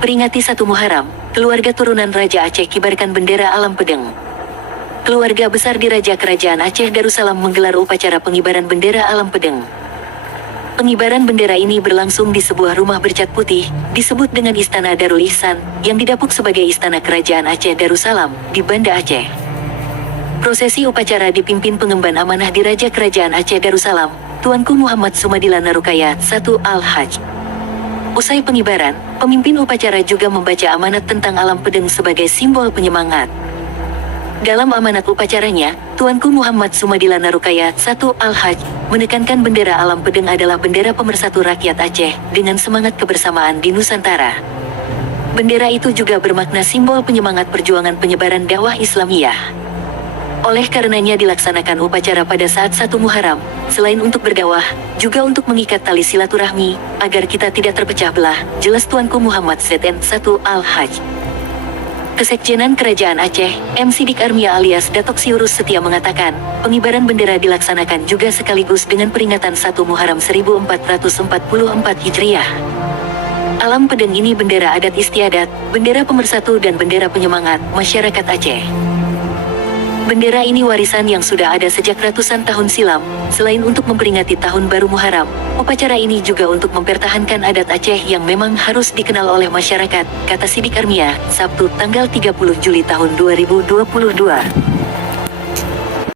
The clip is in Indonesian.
Peringati 1 Muharram, keluarga turunan Raja Aceh kibarkan bendera Alam Pedeng. Keluarga besar di Raja Kerajaan Aceh Darussalam menggelar upacara pengibaran bendera Alam Pedeng. Pengibaran bendera ini berlangsung di sebuah rumah bercat putih, disebut dengan Istana Darul Ihsan, yang didapuk sebagai Istana Kerajaan Aceh Darussalam, di Banda Aceh. Prosesi upacara dipimpin pengemban amanah di Raja Kerajaan Aceh Darussalam, Tuanku Muhammad Sumadilana Rukayat I Al-Hajj. Usai pengibaran, pemimpin upacara juga membaca amanat tentang Alam Pedeng sebagai simbol penyemangat. Dalam amanat upacaranya, Tuanku Muhammad Sumadilana Rukayat I Al-Hajj menekankan bendera Alam Pedeng adalah bendera pemersatu rakyat Aceh dengan semangat kebersamaan di Nusantara. Bendera itu juga bermakna simbol penyemangat perjuangan penyebaran dakwah Islamiyah. Oleh karenanya dilaksanakan upacara pada saat 1 Muharram, selain untuk berdakwah, juga untuk mengikat tali silaturahmi, agar kita tidak terpecah belah, jelas Tuanku Muhammad ZN I Al-Hajj. Kesekjenan Kerajaan Aceh, M. Sidik Armia alias Datok Siurus Setia mengatakan, pengibaran bendera dilaksanakan juga sekaligus dengan peringatan 1 Muharram 1444 Hijriah. Alam Pedeng ini bendera adat istiadat, bendera pemersatu dan bendera penyemangat masyarakat Aceh. Bendera ini warisan yang sudah ada sejak ratusan tahun silam. Selain untuk memperingati Tahun Baru Muharram, upacara ini juga untuk mempertahankan adat Aceh yang memang harus dikenal oleh masyarakat, kata Sidik Armia, Sabtu tanggal 30 Juli tahun 2022.